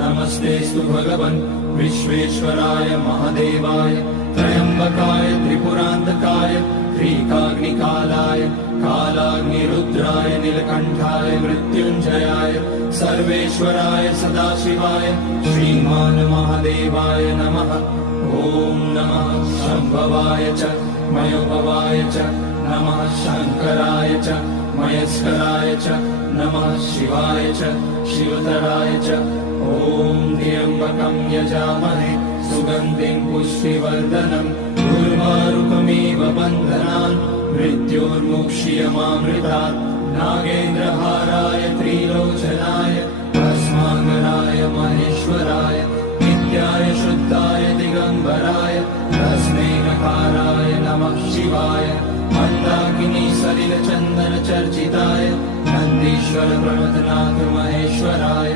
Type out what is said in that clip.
नमस्तेस्तु भगवन् विश्वेश्वराय महादेवाय त्र्यम्बकाय त्रिपुरान्तकाय त्रिकाग्निकालाय कालाग्निरुद्राय नीलकण्ठाय मृत्युञ्जयाय सर्वेश्वराय सदाशिवाय श्रीमान् महादेवाय नमः। ॐ नमः शम्भवाय च मयोभवाय च नमः शङ्कराय च मयस्कराय च नमः शिवाय च शिवतराय च। ॐ त्र्यम्बकं यजामहे सुगन्धिं पुष्टिवर्धनम् उर्वारुकमिव बन्धनान् मृत्योर्मुक्ष्यमामृतात्। नागेन्द्रहाराय त्रिलोचनाय भस्माङ्गराय महेश्वराय नित्याय शुद्धाय दिगम्बराय तस्मै नकाराय नमः शिवाय। मन्दाकिनी सलिलचन्दन चर्चिताय नन्दीश्वर प्रमथनाथ महेश्वराय